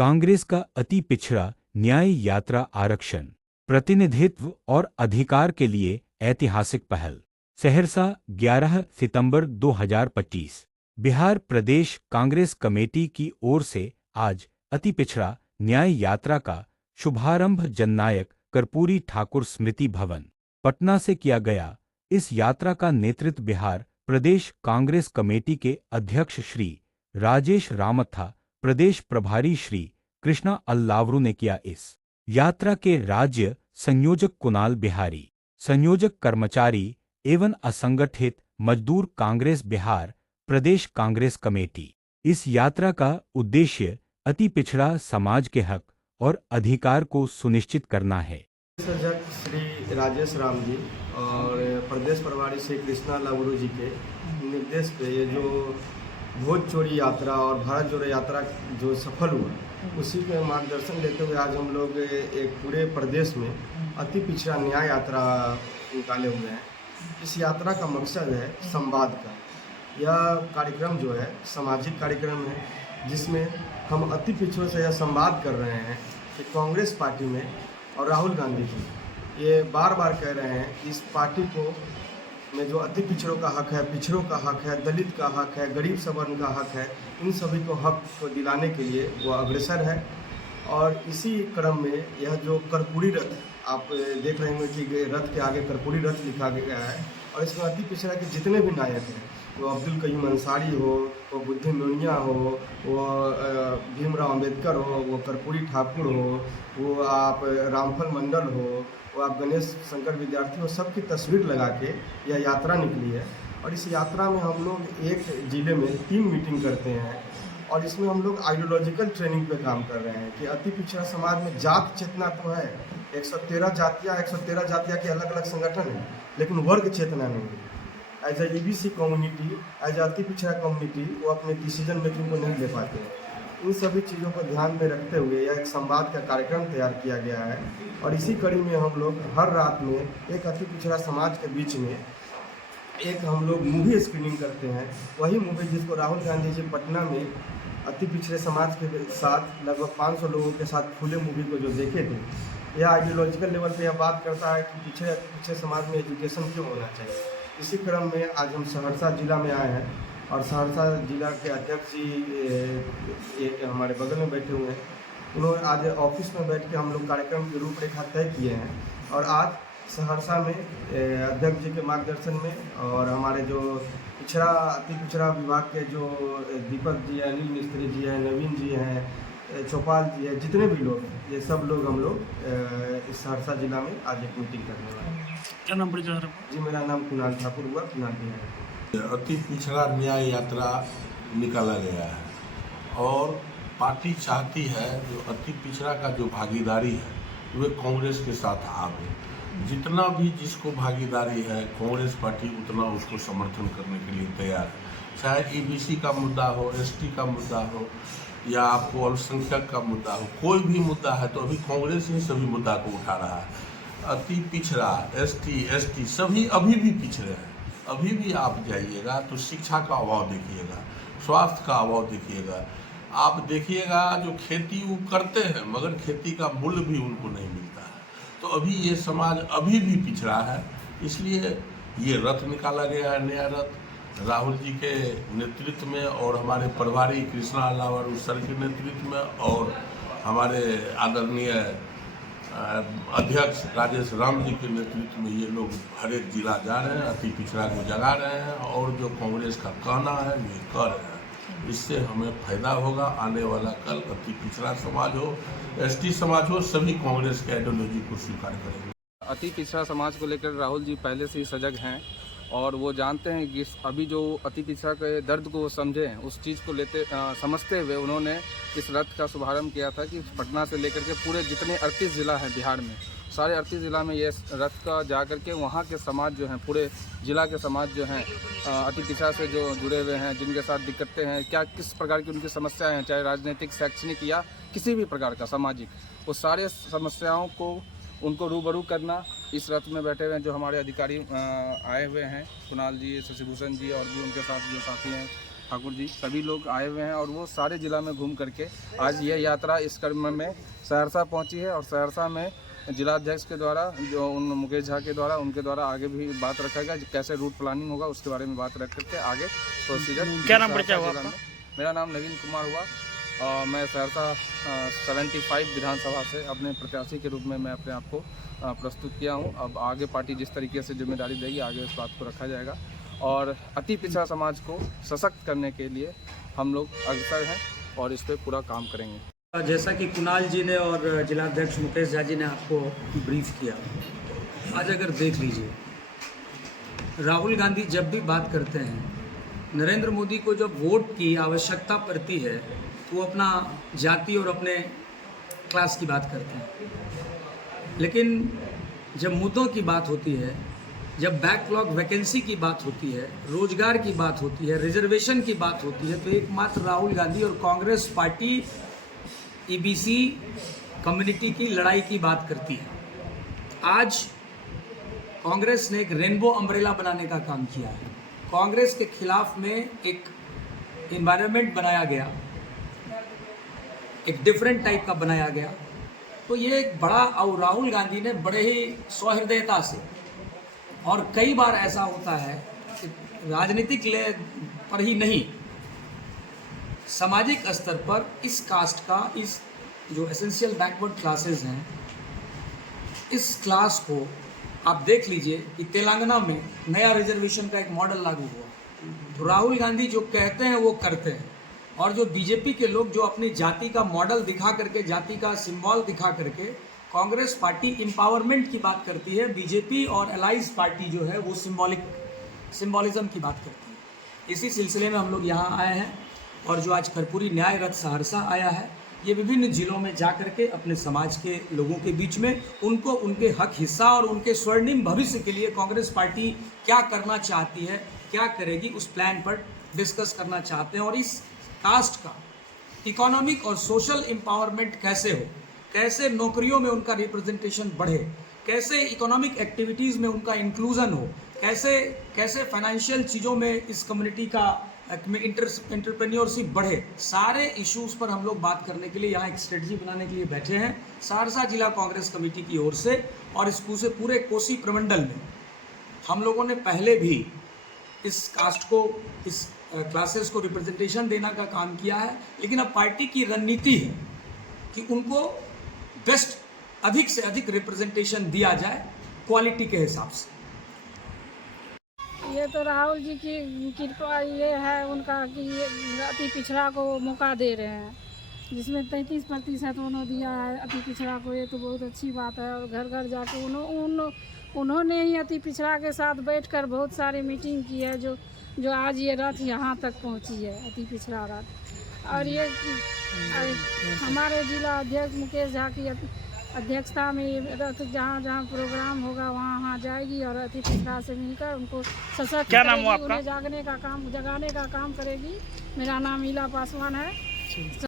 कांग्रेस का अति पिछड़ा न्याय यात्रा आरक्षण, प्रतिनिधित्व और अधिकार के लिए ऐतिहासिक पहल। सहरसा 11 सितंबर 2025। बिहार प्रदेश कांग्रेस कमेटी की ओर से आज अति पिछड़ा न्याय यात्रा का शुभारंभ जननायक कर्पूरी ठाकुर स्मृति भवन, पटना से किया गया। इस यात्रा का नेतृत्व बिहार प्रदेश कांग्रेस कमेटी के अध्यक्ष श्री राजेश रामथा, प्रदेश प्रभारी श्री कृष्णा अल्लावरू ने किया। इस यात्रा के राज्य संयोजक कुणाल बिहारी, संयोजक कर्मचारी एवं असंगठित मजदूर कांग्रेस बिहार प्रदेश कांग्रेस कमेटी। इस यात्रा का उद्देश्य अति पिछड़ा समाज के हक और अधिकार को सुनिश्चित करना है। संयोजक श्री राजेश राम जी और प्रदेश प्रभारी श्री कृष्णा अल्लावरू जी के निर्देश पे ये जो भोज चोरी यात्रा और भारत जोड़ो यात्रा जो सफल हुआ, उसी के मार्गदर्शन लेते हुए आज हम लोग एक पूरे प्रदेश में अति पिछड़ा न्याय यात्रा निकाले हुए हैं। इस यात्रा का मकसद है संवाद का। यह कार्यक्रम जो है सामाजिक कार्यक्रम है, जिसमें हम अति पिछड़ों से यह संवाद कर रहे हैं कि कांग्रेस पार्टी में और राहुल गांधी जी ये बार बार कह रहे हैं कि इस पार्टी को में जो अति पिछड़ों का हक है, पिछड़ों का हक है, दलित का हक है, गरीब सवर्ण का हक है, इन सभी को हक को दिलाने के लिए वो अग्रसर है। और इसी क्रम में यह जो कर्पूरी रथ आप देख रहे होंगे कि रथ के आगे कर्पूरी रथ लिखा गया है, और इसमें अति पिछड़ा के जितने भी नायक हैं, वो अब्दुल कयूम अंसारी हो, वो बुद्धि नोनिया हो, वो भीमराव अंबेडकर हो, वो कर्पूरी ठाकुर हो, वो आप रामफल मंडल हो, वो आप गणेश शंकर विद्यार्थी हो, सबकी तस्वीर लगा के यह यात्रा निकली है। और इस यात्रा में हम लोग एक ज़िले में 3 मीटिंग करते हैं, और इसमें हम लोग आइडियोलॉजिकल ट्रेनिंग पे काम कर रहे हैं कि अति पिछड़ा समाज में जात चेतना तो है, 113 जातियाँ के अलग अलग संगठन हैं, लेकिन वर्ग चेतना नहीं है। As a EBC community, as अति पिछड़ा कम्युनिटी, वो अपने डिसीजन मेकिंग को नहीं ले पाते हैं। इन सभी चीज़ों को ध्यान में रखते हुए यह एक संवाद का कार्यक्रम तैयार किया गया है। और इसी कड़ी में हम लोग हर रात में एक अति पिछड़ा समाज के बीच में एक हम लोग मूवी स्क्रीनिंग करते हैं। वही मूवी जिसको राहुल गांधी जी पटना में अति पिछड़े समाज के साथ लगभग 500 लोगों के साथ खुले मूवी को जो देखे थे, यह आइडियोलॉजिकल लेवल पे यह बात करता है कि पिछड़े समाज में एजुकेशन क्यों होना चाहिए। इसी क्रम में आज हम सहरसा जिला में आए हैं, और सहरसा जिला के अध्यक्ष जी हमारे बगल में बैठे हुए हैं। उन्होंने आज ऑफिस में बैठ के हम लोग कार्यक्रम की रूपरेखा तय किए हैं, और आज सहरसा में अध्यक्ष जी के मार्गदर्शन में और हमारे जो अति पिछड़ा विभाग के जो दीपक जी हैं, अनिल मिस्त्री जी हैं, नवीन जी हैं, चौपाल जी हैं, जितने भी लोग, ये सब लोग हम लोग इस सहरसा जिला में आज एक मीटिंग करने वाले हैं। क्या नाम परिचय जी, मेरा नाम कुणाल ठाकुर हुआ, कुणाल बिहारी। अति पिछड़ा न्याय यात्रा निकाला गया है, और पार्टी चाहती है जो अति पिछड़ा का जो भागीदारी है वे कांग्रेस के साथ आवे। जितना भी जिसको भागीदारी है कांग्रेस पार्टी उतना उसको समर्थन करने के लिए तैयार है। चाहे ईबीसी का मुद्दा हो, एसटी का मुद्दा हो, या आपको अल्पसंख्यक का मुद्दा हो, कोई भी मुद्दा है तो अभी कांग्रेस ही सभी मुद्दा को उठा रहा है। अति पिछड़ा, एसटी सभी अभी भी पिछड़े हैं। अभी भी आप जाइएगा तो शिक्षा का अभाव देखिएगा, स्वास्थ्य का अभाव देखिएगा, आप देखिएगा जो खेती वो करते हैं मगर खेती का मूल्य भी उनको नहीं मिलता है। तो अभी ये समाज अभी भी पिछड़ा है। इसलिए ये रथ निकाला गया है, नया रथ राहुल जी के नेतृत्व में, और हमारे प्रभारी कृष्णा अल्लावरू सर के नेतृत्व में, और हमारे आदरणीय अध्यक्ष राजेश राम जी के नेतृत्व में ये लोग हर एक जिला जा रहे हैं, अति पिछड़ा को जगा रहे हैं, और जो कांग्रेस का कहना है वे कर रहे हैं। इससे हमें फायदा होगा। आने वाला कल अति पिछड़ा समाज हो, एसटी समाज हो, सभी कांग्रेस के आइडियोलॉजी को स्वीकार करेंगे। अति पिछड़ा समाज को लेकर राहुल जी पहले से ही सजग हैं, और वो जानते हैं कि अभी जो अति पिछड़ा के दर्द को समझे, उस चीज़ को समझते हुए उन्होंने इस रथ का शुभारंभ किया था कि पटना से लेकर के पूरे जितने 38 ज़िला हैं बिहार में, सारे 38 ज़िला में ये रथ का जा कर के वहाँ के समाज जो हैं, पूरे ज़िला के समाज जो हैं अति पिछड़ा से जो जुड़े हुए हैं, जिनके साथ दिक्कतें हैं, क्या किस प्रकार की उनकी समस्याएँ हैं, चाहे राजनीतिक, शैक्षणिक या किसी भी प्रकार का सामाजिक, वो सारे समस्याओं को उनको रूबरू करना। इस रथ में बैठे हुए हैं जो हमारे अधिकारी आए हुए हैं, कुणाल जी, शशिभूषण जी, और भी उनके साथ जो साथी हैं, ठाकुर जी सभी लोग आए हुए हैं और वो सारे जिला में घूम करके आज यह यात्रा इस क्रम में सहरसा पहुंची है और सहरसा में जिलाध्यक्ष के द्वारा जो उन मुकेश झा के द्वारा उनके द्वारा आगे भी बात रखा गया कैसे रूट प्लानिंग होगा उसके बारे में बात रख करके आगे प्रोसीजर। क्या नाम परिचय हुआ आपका? मेरा नाम नवीन कुमार हुआ और मैं सहरसा 75 विधानसभा से अपने प्रत्याशी के रूप में मैं अपने आप को प्रस्तुत किया हूं। अब आगे पार्टी जिस तरीके से जिम्मेदारी देगी आगे उस बात को रखा जाएगा और अति पिछड़ा समाज को सशक्त करने के लिए हम लोग अग्रसर हैं और इस पर पूरा काम करेंगे। जैसा कि कुणाल जी ने और जिलाध्यक्ष मुकेश झा जी ने आपको ब्रीफ किया, आज अगर देख लीजिए राहुल गांधी जब भी बात करते हैं, नरेंद्र मोदी को जब वोट की आवश्यकता पड़ती है तो वो अपना जाति और अपने क्लास की बात करते हैं, लेकिन जब मुद्दों की बात होती है, जब बैकलॉग वैकेंसी की बात होती है, रोजगार की बात होती है, रिजर्वेशन की बात होती है, तो एकमात्र राहुल गांधी और कांग्रेस पार्टी ईबीसी कम्युनिटी की लड़ाई की बात करती है। आज कांग्रेस ने एक रेनबो अम्ब्रेला बनाने का काम किया है। कांग्रेस के खिलाफ में एक एनवायरनमेंट बनाया गया, एक डिफरेंट टाइप का बनाया गया। तो ये एक बड़ा, और राहुल गांधी ने बड़े ही सौहृदयता से, और कई बार ऐसा होता है कि राजनीतिक ले पर ही नहीं, सामाजिक स्तर पर इस कास्ट का, इस जो एसेंशियल बैकवर्ड क्लासेस हैं, इस क्लास को आप देख लीजिए कि तेलंगाना में नया रिजर्वेशन का एक मॉडल लागू हुआ। तो राहुल गांधी जो कहते हैं वो करते हैं, और जो बीजेपी के लोग जो अपनी जाति का मॉडल दिखा करके, जाति का सिंबल दिखा करके कांग्रेस पार्टी एम्पावरमेंट की बात करती है, बीजेपी और अलाइज पार्टी जो है वो सिंबॉलिज्म की बात करती है। इसी सिलसिले में हम लोग यहाँ आए हैं और जो आज कर्पूरी न्याय रथ सहरसा आया है, ये विभिन्न जिलों में जा करके अपने समाज के लोगों के बीच में उनको उनके हक हिस्सा और उनके स्वर्णिम भविष्य के लिए कांग्रेस पार्टी क्या करना चाहती है, क्या करेगी, उस प्लान पर डिस्कस करना चाहते हैं। और इस कास्ट का इकोनॉमिक और सोशल एम्पावरमेंट कैसे हो, कैसे नौकरियों में उनका रिप्रेजेंटेशन बढ़े, कैसे इकोनॉमिक एक्टिविटीज़ में उनका इंक्लूजन हो, कैसे फाइनेंशियल चीज़ों में इस कम्युनिटी का एंटरप्रेन्योरशिप बढ़े, सारे इश्यूज़ पर हम लोग बात करने के लिए यहाँ एक स्ट्रेटजी बनाने के लिए बैठे हैं सहरसा जिला कांग्रेस कमेटी की ओर से। और इस पूरे कोसी प्रमंडल में हम लोगों ने पहले भी इस कास्ट को, इस क्लासेस को रिप्रेजेंटेशन देना का काम किया है, लेकिन अब पार्टी की रणनीति है कि उनको बेस्ट, अधिक से अधिक रिप्रेजेंटेशन दिया जाए क्वालिटी के हिसाब से। ये तो राहुल जी की कृपा ये है उनका कि ये अति पिछड़ा को मौका दे रहे हैं, जिसमें 33% उन्होंने दिया है अति पिछड़ा को। ये तो बहुत अच्छी बात है। और घर घर जाके उन्होंने ही अति पिछड़ा के साथ बैठकर बहुत सारी मीटिंग की है, जो आज ये रथ यहाँ तक पहुँची है, अति पिछड़ा रथ। और ये हमारे जिला अध्यक्ष मुकेश झा की अध्यक्षता में ये रथ जहाँ जहाँ प्रोग्राम होगा वहाँ जाएगी और अति पिछड़ा से मिलकर उनको सशक्त करेगी, उन्हें जगाने का काम करेगी। मेरा नाम ईला पासवान है।